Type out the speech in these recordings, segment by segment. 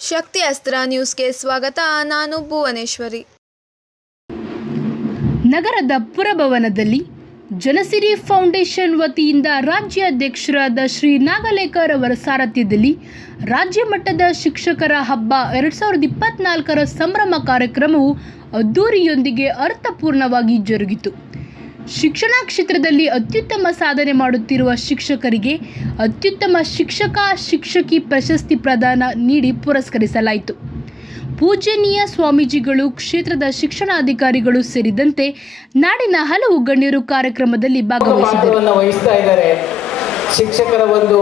ಶಕ್ತಿ ಅಸ್ತ್ರ ನ್ಯೂಸ್ಗೆ ಸ್ವಾಗತ. ನಾನು ಭುವನೇಶ್ವರಿ. ನಗರದ ಪುರಭವನದಲ್ಲಿ ಜನಸಿರಿ ಫೌಂಡೇಶನ್ ವತಿಯಿಂದ ರಾಜ್ಯಾಧ್ಯಕ್ಷರಾದ ಶ್ರೀ ನಾಗಲೇಕರ್ ಅವರ ಸಾರಥ್ಯದಲ್ಲಿ ರಾಜ್ಯ ಮಟ್ಟದ ಶಿಕ್ಷಕರ ಹಬ್ಬ ಎರಡು ಸಾವಿರದ ಇಪ್ಪತ್ನಾಲ್ಕರ ಸಂಭ್ರಮ ಕಾರ್ಯಕ್ರಮವು ಅದ್ದೂರಿಯೊಂದಿಗೆ ಅರ್ಥಪೂರ್ಣವಾಗಿ ಜರುಗಿತು. ಶಿಕ್ಷಣ ಕ್ಷೇತ್ರದಲ್ಲಿ ಅತ್ಯುತ್ತಮ ಸಾಧನೆ ಮಾಡುತ್ತಿರುವ ಶಿಕ್ಷಕರಿಗೆ ಅತ್ಯುತ್ತಮ ಶಿಕ್ಷಕ, ಶಿಕ್ಷಕಿ ಪ್ರಶಸ್ತಿ ಪ್ರದಾನ ನೀಡಿ ಪುರಸ್ಕರಿಸಲಾಯಿತು. ಪೂಜನೀಯ ಸ್ವಾಮೀಜಿಗಳು, ಕ್ಷೇತ್ರದ ಶಿಕ್ಷಣಾಧಿಕಾರಿಗಳು ಸೇರಿದಂತೆ ನಾಡಿನ ಹಲವು ಗಣ್ಯರು ಕಾರ್ಯಕ್ರಮದಲ್ಲಿ ಭಾಗವಹಿಸಿದರು. ಶಿಕ್ಷಕರ ಒಂದು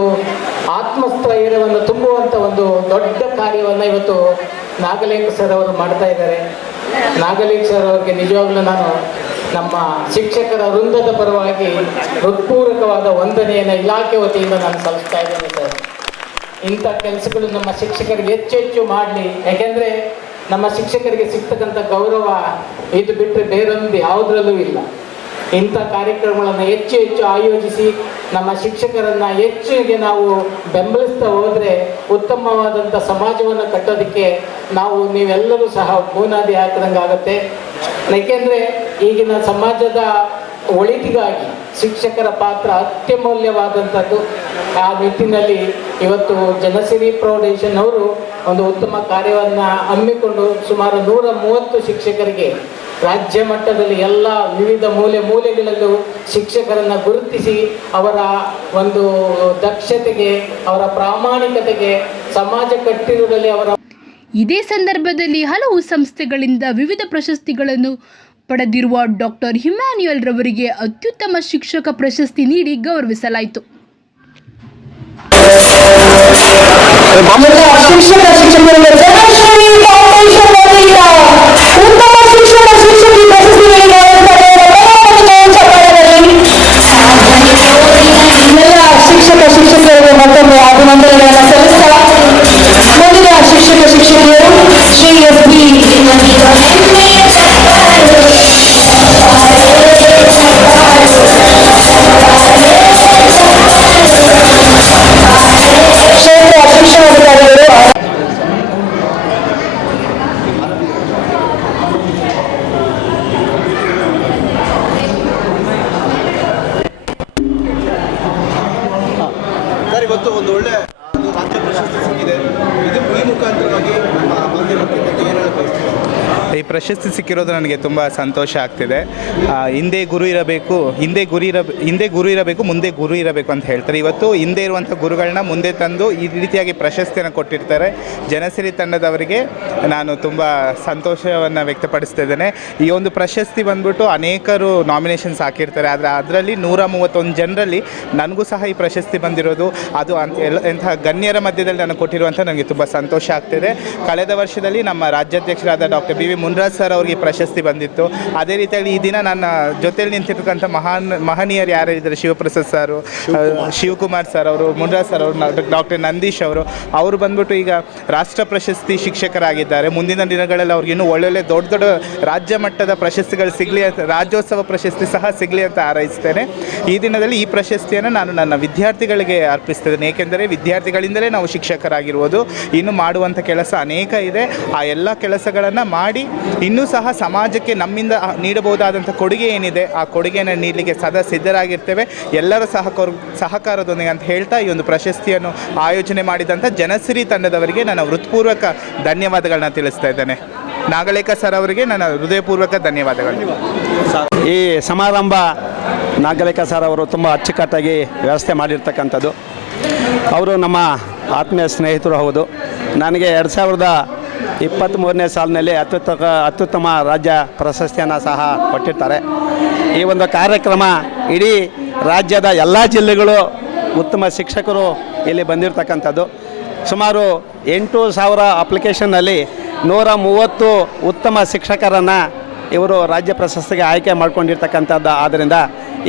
ಆತ್ಮಸ್ಥೈರ್ಯವನ್ನು ತುಂಬುವಂಥ ಒಂದು ದೊಡ್ಡ ಕಾರ್ಯವನ್ನು ಇವತ್ತು ನಾಗಲೇಖ ಸರ್ ಅವರು ಮಾಡ್ತಾ ಇದ್ದಾರೆ. ನಾಗಲೇಖ ಸರ್ ಅವರಿಗೆ ನಿಜವಾಗ್ಲೂ ನಾನು ನಮ್ಮ ಶಿಕ್ಷಕರ ವೃಂದದ ಪರವಾಗಿ ಹೃತ್ಪೂರ್ವಕವಾದ ವಂದನೆಯನ್ನು ಇಲಾಖೆ ವತಿಯಿಂದ ನಾನು ಸಲ್ಲಿಸ್ತಾ ಇದ್ದೇನೆ ಸರ್. ಇಂಥ ಕೆಲಸಗಳು ನಮ್ಮ ಶಿಕ್ಷಕರಿಗೆ ಹೆಚ್ಚು ಹೆಚ್ಚು ಮಾಡಲಿ. ಯಾಕೆಂದರೆ ನಮ್ಮ ಶಿಕ್ಷಕರಿಗೆ ಸಿಗ್ತಕ್ಕಂಥ ಗೌರವ ಇದು ಬಿಟ್ಟರೆ ಬೇರೊಂದು ಯಾವುದರಲ್ಲೂ ಇಲ್ಲ. ಇಂಥ ಕಾರ್ಯಕ್ರಮಗಳನ್ನು ಹೆಚ್ಚು ಹೆಚ್ಚು ಆಯೋಜಿಸಿ ನಮ್ಮ ಶಿಕ್ಷಕರನ್ನು ಹೆಚ್ಚಿಗೆ ನಾವು ಬೆಂಬಲಿಸ್ತಾ ಹೋದರೆ ಉತ್ತಮವಾದಂಥ ಸಮಾಜವನ್ನು ಕಟ್ಟೋದಕ್ಕೆ ನಾವು ನೀವೆಲ್ಲರೂ ಸಹ ಬೂನಾದಿ ಹಾಕಿದಂಗೆ ಏಕೆಂದರೆ ಈಗಿನ ಸಮಾಜದ ಒಳಿತಿಗಾಗಿ ಶಿಕ್ಷಕರ ಪಾತ್ರ ಅತ್ಯಮೂಲ್ಯವಾದಂಥದ್ದು. ಆ ನಿಟ್ಟಿನಲ್ಲಿ ಇವತ್ತು ಜನಸಿರಿ ಫೌಂಡೇಶನ್ ಅವರು ಒಂದು ಉತ್ತಮ ಕಾರ್ಯವನ್ನು ಹಮ್ಮಿಕೊಂಡು ಸುಮಾರು ನೂರ ಮೂವತ್ತು ಶಿಕ್ಷಕರಿಗೆ ರಾಜ್ಯ ಮಟ್ಟದಲ್ಲಿ ಎಲ್ಲ ವಿವಿಧ ಮೂಲೆ ಮೂಲೆಗಳಲ್ಲೂ ಶಿಕ್ಷಕರನ್ನು ಗುರುತಿಸಿ ಅವರ ಒಂದು ದಕ್ಷತೆಗೆ, ಅವರ ಪ್ರಾಮಾಣಿಕತೆಗೆ, ಸಮಾಜ ಕಟ್ಟಿರುವುದರಲ್ಲಿ ಅವರ ಇದೇ ಸಂದರ್ಭದಲ್ಲಿ ಹಲವು ಸಂಸ್ಥೆಗಳಿಂದ ವಿವಿಧ ಪ್ರಶಸ್ತಿಗಳನ್ನು ಪಡೆದಿರುವ ಡಾಕ್ಟರ್ ಹಿಮ್ಯಾನ್ಯುಯಲ್ ರವರಿಗೆ ಅತ್ಯುತ್ತಮ ಶಿಕ್ಷಕ ಪ್ರಶಸ್ತಿ ನೀಡಿ ಗೌರವಿಸಲಾಯಿತು. ಇವತ್ತು ಒಂದು ಒಳ್ಳೆ ಒಂದು ರಾಜ್ಯ ಪ್ರಶಸ್ತಿ ಸಿಕ್ಕಿದೆ ಇದು ಈ ಮುಖಾಂತರವಾಗಿ ನಮ್ಮ ಮಾಧ್ಯಮಕ್ಕೆ ಮತ್ತೆ ಏನು ಹೇಳಕ್ ಬಯಸ್ತೀರಾ? ಈ ಪ್ರಶಸ್ತಿ ಸಿಕ್ಕಿರೋದು ನನಗೆ ತುಂಬ ಸಂತೋಷ ಆಗ್ತಿದೆ. ಹಿಂದೆ ಗುರು ಇರಬೇಕು, ಹಿಂದೆ ಗುರಿ ಇರ, ಹಿಂದೆ ಗುರು ಇರಬೇಕು, ಮುಂದೆ ಗುರು ಇರಬೇಕು ಅಂತ ಹೇಳ್ತಾರೆ. ಇವತ್ತು ಹಿಂದೆ ಇರುವಂಥ ಗುರುಗಳನ್ನ ಮುಂದೆ ತಂದು ಈ ರೀತಿಯಾಗಿ ಪ್ರಶಸ್ತಿಯನ್ನು ಕೊಟ್ಟಿರ್ತಾರೆ. ಜನಸಿರಿ ತಂಡದವರಿಗೆ ನಾನು ತುಂಬ ಸಂತೋಷವನ್ನು ವ್ಯಕ್ತಪಡಿಸ್ತಾ ಇದ್ದೇನೆ. ಈ ಒಂದು ಪ್ರಶಸ್ತಿ ಬಂದ್ಬಿಟ್ಟು ಅನೇಕರು ನಾಮಿನೇಷನ್ಸ್ ಹಾಕಿರ್ತಾರೆ. ಆದರೆ ಅದರಲ್ಲಿ ನೂರ ಮೂವತ್ತೊಂದು ಜನರಲ್ಲಿ ನನಗೂ ಸಹ ಈ ಪ್ರಶಸ್ತಿ ಬಂದಿರೋದು. ಅದು ಅಂತ ಎಲ್ಲ, ಎಂಥ ಗಣ್ಯರ ಮಧ್ಯದಲ್ಲಿ ನಾನು ಕೊಟ್ಟಿರುವಂಥ ನನಗೆ ತುಂಬ ಸಂತೋಷ ಆಗ್ತಿದೆ. ಕಳೆದ ವರ್ಷದಲ್ಲಿ ನಮ್ಮ ರಾಜ್ಯಾಧ್ಯಕ್ಷರಾದ doctor B V Munraj sir ಅವರಿಗೆ ಪ್ರಶಸ್ತಿ ಬಂದಿತ್ತು. ಅದೇ ರೀತಿಯಲ್ಲಿ ಈ ದಿನ ನನ್ನ ಜೊತೆಯಲ್ಲಿ ನಿಂತಿರ್ತಕ್ಕಂಥ ಮಹಾನ್ ಮಹನೀಯರು ಯಾರು ಇದ್ದಾರೆ? ಶಿವಪ್ರಸಾದ್ ಸರ್ ಶಿವಕುಮಾರ್. ಸರ್ ಅವರು ಮುನ್ರಾಜ್ ಸರ್ ಅವರು ಡಾಕ್ಟರ್ ನಂದೀಶ್ ಅವರು ಅವರು ಬಂದ್ಬಿಟ್ಟು ಈಗ ರಾಷ್ಟ್ರ ಪ್ರಶಸ್ತಿ ಶಿಕ್ಷಕರಾಗಿದ್ದಾರೆ. ಮುಂದಿನ ದಿನಗಳಲ್ಲಿ ಅವ್ರಿಗೆ ಇನ್ನೂ ಒಳ್ಳೊಳ್ಳೆ ದೊಡ್ಡ ದೊಡ್ಡ ರಾಜ್ಯ ಮಟ್ಟದ ಪ್ರಶಸ್ತಿಗಳು ಸಿಗಲಿ ಅಂತ ರಾಜ್ಯೋತ್ಸವ ಪ್ರಶಸ್ತಿ ಸಹ ಸಿಗಲಿ ಅಂತ ಹಾರೈಸ್ತೇನೆ. ಈ ದಿನದಲ್ಲಿ ಈ ಪ್ರಶಸ್ತಿಯನ್ನು ನಾನು ನನ್ನ ವಿದ್ಯಾರ್ಥಿಗಳಿಗೆ ಅರ್ಪಿಸ್ತೇನೆ. ಏಕೆಂದರೆ ವಿದ್ಯಾರ್ಥಿಗಳಿಂದಲೇ ನಾವು ಶಿಕ್ಷಕರಾಗಿರ್ಬೋದು. ಇನ್ನು ಮಾಡುವಂಥ ಕೆಲಸ ಅನೇಕ ಇದೆ. ಆ ಎಲ್ಲ ಕೆಲಸಗಳನ್ನು ಮಾಡಿ ಇನ್ನೂ ಸಹ ಸಮಾಜಕ್ಕೆ ನಮ್ಮಿಂದ ನೀಡಬಹುದಾದಂಥ ಕೊಡುಗೆ ಏನಿದೆ, ಆ ಕೊಡುಗೆಯನ್ನು ನೀಡಲಿಕ್ಕೆ ಸದಾ ಸಿದ್ಧರಾಗಿರ್ತೇವೆ. ಎಲ್ಲರ ಸಹಕಾರ, ಸಹಕಾರದೊಂದಿಗೆ ಅಂತ ಹೇಳ್ತಾ ಈ ಒಂದು ಪ್ರಶಸ್ತಿಯನ್ನು ಆಯೋಜನೆ ಮಾಡಿದಂಥ ಜನಸಿರಿ ತಂಡದವರಿಗೆ ನನ್ನ ಹೃತ್ಪೂರ್ವಕ ಧನ್ಯವಾದಗಳನ್ನ ತಿಳಿಸ್ತಾ ಇದ್ದೇನೆ. ನಾಗಲೇಖ ಸರ್ ಅವರಿಗೆ ನನ್ನ ಹೃದಯಪೂರ್ವಕ ಧನ್ಯವಾದಗಳು. ಈ ಸಮಾರಂಭ ನಾಗಲೇಖ ಸರ್ ಅವರು ತುಂಬ ಅಚ್ಚುಕಟ್ಟಾಗಿ ವ್ಯವಸ್ಥೆ ಮಾಡಿರ್ತಕ್ಕಂಥದ್ದು. ಅವರು ನಮ್ಮ ಆತ್ಮೀಯ ಸ್ನೇಹಿತರು ಹೌದು. ನನಗೆ ಎರಡು ಸಾವಿರದ ಇಪ್ಪತ್ತ್ಮೂರನೇ ಸಾಲಿನಲ್ಲಿ ಅತ್ಯುತ್ತಮ ಅತ್ಯುತ್ತಮ ರಾಜ್ಯ ಪ್ರಶಸ್ತಿಯನ್ನು ಸಹ ಕೊಟ್ಟಿರ್ತಾರೆ. ಈ ಒಂದು ಕಾರ್ಯಕ್ರಮ ಇಡೀ ರಾಜ್ಯದ ಎಲ್ಲ ಜಿಲ್ಲೆಗಳು ಉತ್ತಮ ಶಿಕ್ಷಕರು ಇಲ್ಲಿ ಬಂದಿರತಕ್ಕಂಥದ್ದು. ಸುಮಾರು ಎಂಟು ಸಾವಿರ ಅಪ್ಲಿಕೇಶನ್ನಲ್ಲಿ ನೂರ ಮೂವತ್ತು ಉತ್ತಮ ಶಿಕ್ಷಕರನ್ನು ಇವರು ರಾಜ್ಯ ಪ್ರಶಸ್ತಿಗೆ ಆಯ್ಕೆ ಮಾಡ್ಕೊಂಡಿರ್ತಕ್ಕಂಥದ್ದು. ಆದ್ದರಿಂದ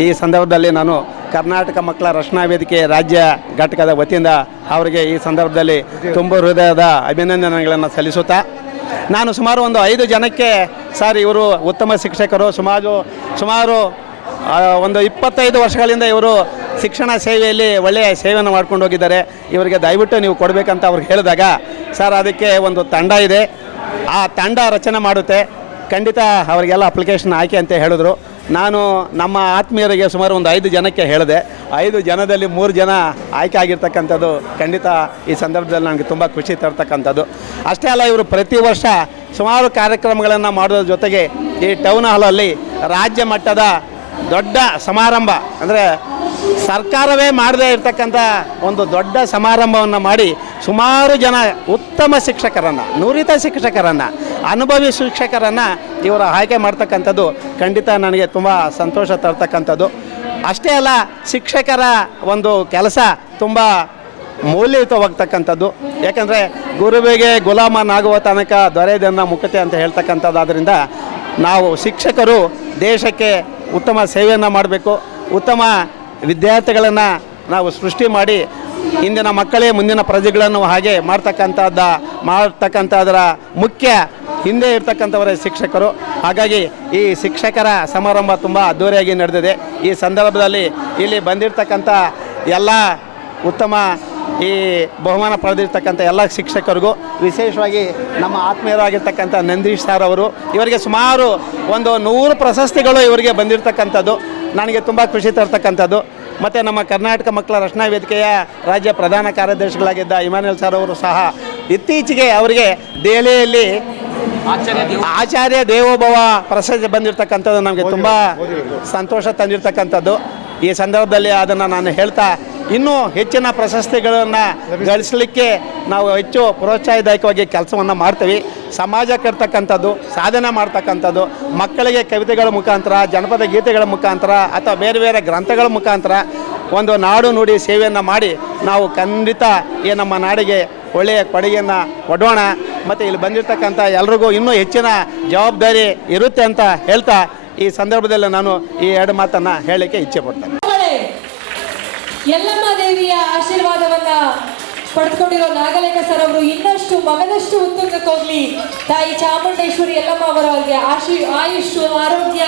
ಈ ಸಂದರ್ಭದಲ್ಲಿ ನಾನು ಕರ್ನಾಟಕ ಮಕ್ಕಳ ರಕ್ಷಣಾ ವೇದಿಕೆ ರಾಜ್ಯ ಘಟಕದ ವತಿಯಿಂದ ಅವರಿಗೆ ಈ ಸಂದರ್ಭದಲ್ಲಿ ತುಂಬ ಹೃದಯದ ಅಭಿನಂದನೆಗಳನ್ನು ಸಲ್ಲಿಸುತ್ತಾ, ನಾನು ಸುಮಾರು ಒಂದು ಐದು ಜನಕ್ಕೆ ಸರ್ ಇವರು ಉತ್ತಮ ಶಿಕ್ಷಕರು, ಸುಮಾರು ಸುಮಾರು ಒಂದು ಇಪ್ಪತ್ತೈದು ವರ್ಷಗಳಿಂದ ಇವರು ಶಿಕ್ಷಣ ಸೇವೆಯಲ್ಲಿ ಒಳ್ಳೆಯ ಸೇವೆಯನ್ನು ಮಾಡ್ಕೊಂಡು ಹೋಗಿದ್ದಾರೆ. ಇವರಿಗೆ ದಯವಿಟ್ಟು ನೀವು ಕೊಡಬೇಕಂತ ಅವ್ರಿಗೆ ಹೇಳಿದಾಗ, ಸರ್ ಅದಕ್ಕೆ ಒಂದು ತಂಡ ಇದೆ. ಆ ತಂಡ ರಚನೆ ಮಾಡುತ್ತೆ. ಖಂಡಿತ ಅವರಿಗೆಲ್ಲ ಅಪ್ಲಿಕೇಶನ್ ಹಾಕಿ ಅಂತ ಹೇಳಿದ್ರು. ನಾನು ನಮ್ಮ ಆತ್ಮೀಯರಿಗೆ ಸುಮಾರು ಒಂದು ಐದು ಜನಕ್ಕೆ ಹೇಳಿದೆ. ಐದು ಜನದಲ್ಲಿ ಮೂರು ಜನ ಆಯ್ಕೆ ಆಗಿರ್ತಕ್ಕಂಥದ್ದು ಖಂಡಿತ ಈ ಸಂದರ್ಭದಲ್ಲಿ ನನಗೆ ತುಂಬ ಖುಷಿ ತರ್ತಕ್ಕಂಥದ್ದು. ಅಷ್ಟೇ ಅಲ್ಲ, ಇವರು ಪ್ರತಿ ವರ್ಷ ಸುಮಾರು ಕಾರ್ಯಕ್ರಮಗಳನ್ನು ಮಾಡೋದ್ರ ಜೊತೆಗೆ ಈ ಟೌನ್ ಹಾಲಲ್ಲಿ ರಾಜ್ಯ ಮಟ್ಟದ ದೊಡ್ಡ ಸಮಾರಂಭ, ಅಂದರೆ ಸರ್ಕಾರವೇ ಮಾಡದೇ ಇರತಕ್ಕಂಥ ಒಂದು ದೊಡ್ಡ ಸಮಾರಂಭವನ್ನು ಮಾಡಿ ಸುಮಾರು ಜನ ಉತ್ತಮ ಶಿಕ್ಷಕರನ್ನು, ನುರಿತ ಶಿಕ್ಷಕರನ್ನು, ಅನುಭವಿ ಶಿಕ್ಷಕರನ್ನು ಇವರು ಆಯ್ಕೆ ಮಾಡ್ತಕ್ಕಂಥದ್ದು ಖಂಡಿತ ನನಗೆ ತುಂಬ ಸಂತೋಷ ತರ್ತಕ್ಕಂಥದ್ದು. ಅಷ್ಟೇ ಅಲ್ಲ, ಶಿಕ್ಷಕರ ಒಂದು ಕೆಲಸ ತುಂಬ ಮೌಲ್ಯಯುತವಾಗ್ತಕ್ಕಂಥದ್ದು. ಯಾಕಂದರೆ ಗುರುವಿಗೆ ಗುಲಾಮನಾಗುವ ತನಕ ದೊರೆಯದನ್ನು ಮುಖತೆ ಅಂತ ಹೇಳ್ತಕ್ಕಂಥದ್ದಾದ್ದರಿಂದ ನಾವು ಶಿಕ್ಷಕರು ದೇಶಕ್ಕೆ ಉತ್ತಮ ಸೇವೆಯನ್ನು ಮಾಡಬೇಕು, ಉತ್ತಮ ವಿದ್ಯಾರ್ಥಿಗಳನ್ನು ನಾವು ಸೃಷ್ಟಿ ಮಾಡಿ ಇಂದಿನ ಮಕ್ಕಳೇ ಮುಂದಿನ ಪ್ರಜೆಗಳನ್ನು ಹಾಗೆ ಮಾಡ್ತಕ್ಕಂಥದ್ದ, ಮಾಡ್ತಕ್ಕಂಥದ್ರ ಮುಖ್ಯ ಹಿಂದೆ ಇರ್ತಕ್ಕಂಥವರೇ ಶಿಕ್ಷಕರು. ಹಾಗಾಗಿ ಈ ಶಿಕ್ಷಕರ ಸಮಾರಂಭ ತುಂಬ ಅದ್ದೂರಿಯಾಗಿ ನಡೆದಿದೆ. ಈ ಸಂದರ್ಭದಲ್ಲಿ ಇಲ್ಲಿ ಬಂದಿರತಕ್ಕಂಥ ಎಲ್ಲ ಉತ್ತಮ ಈ ಬಹುಮಾನ ಪಡೆದಿರ್ತಕ್ಕಂಥ ಎಲ್ಲ ಶಿಕ್ಷಕರಿಗೂ ವಿಶೇಷವಾಗಿ ನಮ್ಮ ಆತ್ಮೀಯರಾಗಿರ್ತಕ್ಕಂಥ ನಂದೀಶ್ ಸರ್ ಅವರು, ಇವರಿಗೆ ಸುಮಾರು ಒಂದು ನೂರು ಪ್ರಶಸ್ತಿಗಳು ಇವರಿಗೆ ಬಂದಿರತಕ್ಕಂಥದ್ದು. ನನಗೆ ತುಂಬ ಖುಷಿ ತರ್ತಕ್ಕಂಥದ್ದು. ಮತ್ತು ನಮ್ಮ ಕರ್ನಾಟಕ ಮಕ್ಕಳ ರಕ್ಷಣಾ ವೇದಿಕೆಯ ರಾಜ್ಯ ಪ್ರಧಾನ ಕಾರ್ಯದರ್ಶಿಗಳಾಗಿದ್ದ ಇಮಾನುಯಲ್ ಸರ್ ಅವರು ಸಹ ಇತ್ತೀಚೆಗೆ ಅವರಿಗೆ ದೆಹಲಿಯಲ್ಲಿ ಆಚಾರ್ಯ ದೇವೋಭವ. ಪ್ರಶಸ್ತಿ ಬಂದಿರತಕ್ಕಂಥದ್ದು ನಮಗೆ ತುಂಬ ಸಂತೋಷ ತಂದಿರತಕ್ಕಂಥದ್ದು. ಈ ಸಂದರ್ಭದಲ್ಲಿ ಅದನ್ನು ನಾನು ಹೇಳ್ತಾ ಇನ್ನೂ ಹೆಚ್ಚಿನ ಪ್ರಶಸ್ತಿಗಳನ್ನು ಗಳಿಸಲಿಕ್ಕೆ ನಾವು ಹೆಚ್ಚು ಪ್ರೋತ್ಸಾಹದಾಯಕವಾಗಿ ಕೆಲಸವನ್ನು ಮಾಡ್ತೀವಿ. ಸಮಾಜಕ್ಕೆ ಇರ್ತಕ್ಕಂಥದ್ದು ಸಾಧನೆ ಮಾಡ್ತಕ್ಕಂಥದ್ದು, ಮಕ್ಕಳಿಗೆ ಕವಿತೆಗಳ ಮುಖಾಂತರ, ಜನಪದ ಗೀತೆಗಳ ಮುಖಾಂತರ ಅಥವಾ ಬೇರೆ ಬೇರೆ ಗ್ರಂಥಗಳ ಮುಖಾಂತರ ಒಂದು ನಾಡು ನುಡಿ ಸೇವೆಯನ್ನು ಮಾಡಿ ನಾವು ಖಂಡಿತ ಈ ನಮ್ಮ ನಾಡಿಗೆ ಒಳ್ಳೆಯ ಕೊಡುಗೆಯನ್ನು ಕೊಡೋಣ. ಮತ್ತು ಇಲ್ಲಿ ಬಂದಿರತಕ್ಕಂಥ ಎಲ್ರಿಗೂ ಇನ್ನೂ ಹೆಚ್ಚಿನ ಜವಾಬ್ದಾರಿ ಇರುತ್ತೆ ಅಂತ ಹೇಳ್ತಾ ಈ ಸಂದರ್ಭದಲ್ಲಿ ನಾನು ಈ ಎರಡು ಮಾತನ್ನು ಹೇಳಲಿಕ್ಕೆ ಇಚ್ಛೆ ಪಡ್ತೇನೆ. ಯಲ್ಲಮ್ಮ ದೇವಿಯ ಆಶೀರ್ವಾದವನ್ನ ಪಡೆದುಕೊಂಡಿರೋ ನಾಗಲೇಖ ಸರ್ ಅವರು ಇನ್ನಷ್ಟು ಮಗದಷ್ಟು ಉತ್ತುಂಗಕ್ಕೆ ಹೋಗ್ಲಿ. ತಾಯಿ ಚಾಮುಂಡೇಶ್ವರಿ ಯಲ್ಲಮ್ಮ ಅವರವರಿಗೆ ಆಶಿ ಆಯುಷು ಆರೋಗ್ಯ,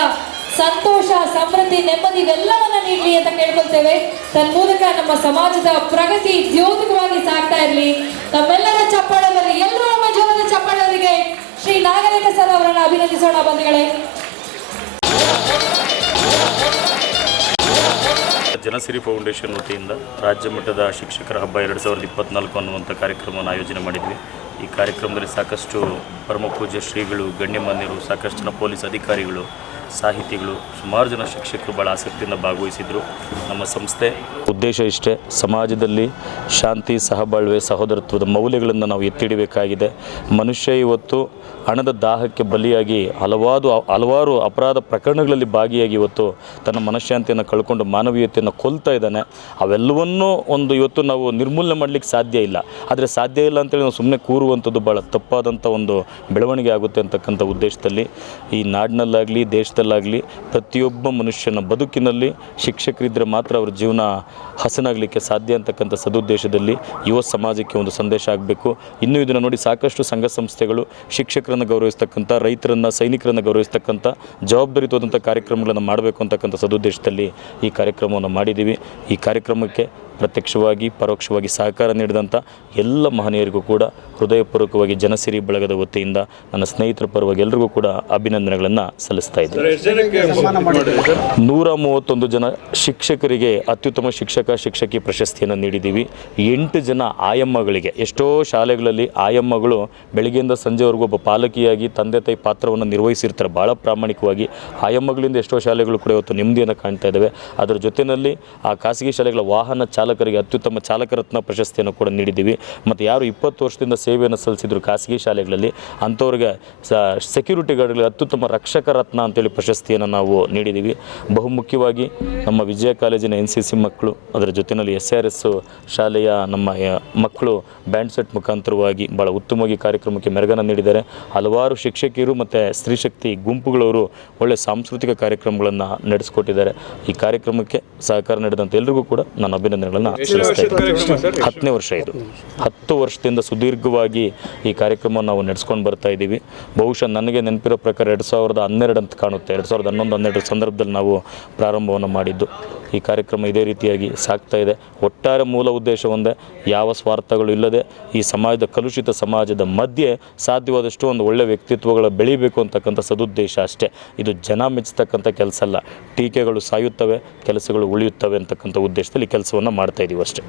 ಸಂತೋಷ, ಸಮೃದ್ಧಿ, ನೆಮ್ಮದಿ ಇವೆಲ್ಲವನ್ನ ನೀಡಲಿ ಅಂತ ಕೇಳ್ಕೊಳ್ತೇವೆ. ತನ್ನ ಮೂಲಕ ನಮ್ಮ ಸಮಾಜದ ಪ್ರಗತಿ ದ್ಯೋತಕವಾಗಿ ಸಾಗ್ತಾ ಇರಲಿ. ನಮ್ಮೆಲ್ಲರ ಚಪ್ಪಾಳದಲ್ಲಿ ಎಲ್ಲರೂ ನಮ್ಮ ಜೀವನದ ಚಪ್ಪಾಳರಿಗೆ ಶ್ರೀ ನಾಗರೇಖ ಸರ್ ಅವರನ್ನು ಅಭಿನಂದಿಸೋಣ ಬಂಧುಗಳೇ. ಜನಸಿರಿ ಫೌಂಡೇಶನ್ ವತಿಯಿಂದ ರಾಜ್ಯ ಮಟ್ಟದ ಶಿಕ್ಷಕರ ಹಬ್ಬ ಎರಡು ಸಾವಿರದ ಇಪ್ಪತ್ತ್ನಾಲ್ಕು ಅನ್ನುವಂಥ ಕಾರ್ಯಕ್ರಮವನ್ನು ಆಯೋಜನೆ ಮಾಡಿದ್ವಿ. ಈ ಕಾರ್ಯಕ್ರಮದಲ್ಲಿ ಸಾಕಷ್ಟು ಪರಮಪೂಜ್ಯ ಶ್ರೀಗಳು, ಗಣ್ಯಮಾನ್ಯರು, ಸಾಕಷ್ಟು ಜನ ಪೊಲೀಸ್ ಅಧಿಕಾರಿಗಳು ಸಾಹಿತಿಗಳು ಸುಮಾರು ಜನ ಶಿಕ್ಷಕರು ಭಾಳ ಆಸಕ್ತಿಯಿಂದ ಭಾಗವಹಿಸಿದ್ರು. ನಮ್ಮ ಸಂಸ್ಥೆ ಉದ್ದೇಶ ಇಷ್ಟೇ, ಸಮಾಜದಲ್ಲಿ ಶಾಂತಿ, ಸಹಬಾಳ್ವೆ, ಸಹೋದರತ್ವದ ಮೌಲ್ಯಗಳನ್ನು ನಾವು ಎತ್ತಿಡಬೇಕಾಗಿದೆ ಮನುಷ್ಯ ಇವತ್ತು ಹಣದ ದಾಹಕ್ಕೆ ಬಲಿಯಾಗಿ ಹಲವಾರು ಹಲವಾರು ಅಪರಾಧ ಪ್ರಕರಣಗಳಲ್ಲಿ ಭಾಗಿಯಾಗಿ ಇವತ್ತು ತನ್ನ ಮನಃಶಾಂತಿಯನ್ನು ಕಳ್ಕೊಂಡು ಮಾನವೀಯತೆಯನ್ನು ಕೊಲ್ತಾ ಇದ್ದಾನೆ. ಅವೆಲ್ಲವನ್ನೂ ಒಂದು ಇವತ್ತು ನಾವು ನಿರ್ಮೂಲನೆ ಮಾಡಲಿಕ್ಕೆ ಸಾಧ್ಯ ಇಲ್ಲ. ಆದರೆ ಸಾಧ್ಯ ಇಲ್ಲ ಅಂತೇಳಿ ನಾವು ಸುಮ್ಮನೆ ಕೂರುವಂಥದ್ದು ಭಾಳ ತಪ್ಪಾದಂಥ ಒಂದು ಬೆಳವಣಿಗೆ ಆಗುತ್ತೆ ಅಂತಕ್ಕಂಥ ಉದ್ದೇಶದಲ್ಲಿ. ಈ ನಾಡಿನಲ್ಲಾಗಲಿ ದೇಶದಲ್ಲಾಗಲಿ ಪ್ರತಿಯೊಬ್ಬ ಮನುಷ್ಯನ ಬದುಕಿನಲ್ಲಿ ಶಿಕ್ಷಕರಿದ್ದರೆ ಮಾತ್ರ ಅವ್ರ ಜೀವನ ಹಸನಾಗಲಿಕ್ಕೆ ಸಾಧ್ಯ ಅಂತಕ್ಕಂಥ ಸದುದ್ದೇಶದಲ್ಲಿ ಯುವ ಸಮಾಜಕ್ಕೆ ಒಂದು ಸಂದೇಶ ಆಗಬೇಕು. ಇನ್ನೂ ಇದನ್ನು ನೋಡಿ ಸಾಕಷ್ಟು ಸಂಘ ಸಂಸ್ಥೆಗಳು ಶಿಕ್ಷಕರನ್ನು ಗೌರವಿಸ್ತಕ್ಕಂಥ, ರೈತರನ್ನು, ಸೈನಿಕರನ್ನು ಗೌರವಿಸ್ತಕ್ಕಂಥ ಜವಾಬ್ದಾರಿತವಾದಂಥ ಕಾರ್ಯಕ್ರಮಗಳನ್ನು ಮಾಡಬೇಕು ಅಂತಕ್ಕಂಥ ಸದುದ್ದೇಶದಲ್ಲಿ ಈ ಕಾರ್ಯಕ್ರಮವನ್ನು ಮಾಡಿದ್ದೀವಿ. ಈ ಕಾರ್ಯಕ್ರಮಕ್ಕೆ ಪ್ರತ್ಯಕ್ಷವಾಗಿ, ಪರೋಕ್ಷವಾಗಿ ಸಹಕಾರ ನೀಡಿದಂಥ ಎಲ್ಲ ಮಹನೀಯರಿಗೂ ಕೂಡ ಹೃದಯಪೂರ್ವಕವಾಗಿ ಜನಸಿರಿ ಬಳಗದ ವತಿಯಿಂದ ನನ್ನ ಸ್ನೇಹಿತರ ಪರವಾಗಿ ಎಲ್ಲರಿಗೂ ಕೂಡ ಅಭಿನಂದನೆಗಳನ್ನು ಸಲ್ಲಿಸ್ತಾ ಇದ್ದೀನಿ. ನೂರ ಮೂವತ್ತೊಂದು ಜನ ಶಿಕ್ಷಕರಿಗೆ ಅತ್ಯುತ್ತಮ ಶಿಕ್ಷಕ, ಶಿಕ್ಷಕಿ ಪ್ರಶಸ್ತಿಯನ್ನು ನೀಡಿದ್ದೀವಿ. ಎಂಟು ಜನ ಆಯಮ್ಮಗಳಿಗೆ, ಎಷ್ಟೋ ಶಾಲೆಗಳಲ್ಲಿ ಆಯಮ್ಮಗಳು ಬೆಳಗ್ಗೆಯಿಂದ ಸಂಜೆವರೆಗೂ ಒಬ್ಬ ಪಾಲಕಿಯಾಗಿ ತಂದೆ ತಾಯಿ ಪಾತ್ರವನ್ನು ನಿರ್ವಹಿಸಿರ್ತಾರೆ. ಭಾಳ ಪ್ರಾಮಾಣಿಕವಾಗಿ ಆಯಮ್ಮಗಳಿಂದ ಎಷ್ಟೋ ಶಾಲೆಗಳು ಕೂಡ ಇವತ್ತು ನೆಮ್ಮದಿಯನ್ನು ಕಾಣ್ತಾ ಇದ್ದಾವೆ. ಅದರ ಜೊತೆಯಲ್ಲಿ ಆ ಖಾಸಗಿ ಶಾಲೆಗಳ ವಾಹನ ಚಾಲಕರಿಗೆ ಅತ್ಯುತ್ತಮ ಚಾಲಕರತ್ನ ಪ್ರಶಸ್ತಿಯನ್ನು ಕೂಡ ನೀಡಿದ್ದೀವಿ. ಮತ್ತು ಯಾರು ಇಪ್ಪತ್ತು ವರ್ಷದಿಂದ ಸೇವೆಯನ್ನು ಸಲ್ಲಿಸಿದ್ರು ಖಾಸಗಿ ಶಾಲೆಗಳಲ್ಲಿ, ಅಂಥವ್ರಿಗೆ ಸೆಕ್ಯೂರಿಟಿ ಗಾರ್ಡ್ಗಳಿಗೆ ಅತ್ಯುತ್ತಮ ರಕ್ಷಕ ರತ್ನ ಅಂತೇಳಿ ಪ್ರಶಸ್ತಿಯನ್ನು ನಾವು ನೀಡಿದ್ದೀವಿ. ಬಹುಮುಖ್ಯವಾಗಿ ನಮ್ಮ ವಿಜಯ ಕಾಲೇಜಿನ ಎನ್ ಸಿ ಸಿ ಮಕ್ಕಳು, ಅದರ ಜೊತೆಯಲ್ಲಿ ಎಸ್ ಆರ್ ಎಸ್ ಶಾಲೆಯ ನಮ್ಮ ಮಕ್ಕಳು ಬ್ಯಾಂಡ್ ಸೆಟ್ ಮುಖಾಂತರವಾಗಿ ಭಾಳ ಉತ್ತಮವಾಗಿ ಕಾರ್ಯಕ್ರಮಕ್ಕೆ ಮೆರಗನ್ನು ನೀಡಿದ್ದಾರೆ. ಹಲವಾರು ಶಿಕ್ಷಕಿಯರು ಮತ್ತು ಸ್ತ್ರೀಶಕ್ತಿ ಗುಂಪುಗಳವರು ಒಳ್ಳೆಯ ಸಾಂಸ್ಕೃತಿಕ ಕಾರ್ಯಕ್ರಮಗಳನ್ನು ನಡೆಸಿಕೊಟ್ಟಿದ್ದಾರೆ. ಈ ಕಾರ್ಯಕ್ರಮಕ್ಕೆ ಸಹಕಾರ ನೀಡಿದಂಥ ಎಲ್ರಿಗೂ ಕೂಡ ನಾನು ಅಭಿನಂದನೆ ಅಭಿನಂದನೆಗಳನ್ನು ಆಚರಿಸ್ತಾ ಇದ್ದೀವಿ. ಹತ್ತನೇ ವರ್ಷ. ಇದು. ಹತ್ತು ವರ್ಷದಿಂದ ಸುದೀರ್ಘವಾಗಿ ಈ ಕಾರ್ಯಕ್ರಮವನ್ನು ನಾವು ನಡೆಸ್ಕೊಂಡು ಬರ್ತಾ ಇದ್ದೀವಿ. ಬಹುಶಃ ನನಗೆ ನೆನಪಿರೋ ಪ್ರಕಾರ ಎರಡು ಸಾವಿರದ ಹನ್ನೆರಡು ಅಂತ ಕಾಣುತ್ತೆ. ಎರಡು ಸಾವಿರದ ಹನ್ನೊಂದು ಹನ್ನೆರಡರ ಸಂದರ್ಭದಲ್ಲಿ ನಾವು ಪ್ರಾರಂಭವನ್ನು ಮಾಡಿದ್ದು. ಈ ಕಾರ್ಯಕ್ರಮ ಇದೇ ರೀತಿಯಾಗಿ ಸಾಗ್ತಾ ಇದೆ. ಒಟ್ಟಾರೆ ಮೂಲ ಉದ್ದೇಶ ಒಂದೇ ಯಾವ ಸ್ವಾರ್ಥಗಳು ಇಲ್ಲದೆ ಈ ಸಮಾಜದ ಕಲುಷಿತ ಸಮಾಜದ ಮಧ್ಯೆ ಸಾಧ್ಯವಾದಷ್ಟು ಒಂದು ಒಳ್ಳೆಯ ವ್ಯಕ್ತಿತ್ವಗಳ ಬೆಳಿಬೇಕು ಅಂತಕ್ಕಂಥ ಸದುದ್ದೇಶ ಅಷ್ಟೇ. ಇದು ಜನ ಮೆಚ್ಚತಕ್ಕಂಥ ಕೆಲಸ ಅಲ್ಲ. ಟೀಕೆಗಳು ಸಾಯುತ್ತವೆ ಕೆಲಸಗಳು ಉಳಿಯುತ್ತವೆ ಅಂತಕ್ಕಂಥ ಉದ್ದೇಶದಲ್ಲಿ ಕೆಲಸವನ್ನು ಮಾಡ್ತಾ ಇದೀವಿ ಅಷ್ಟೇ.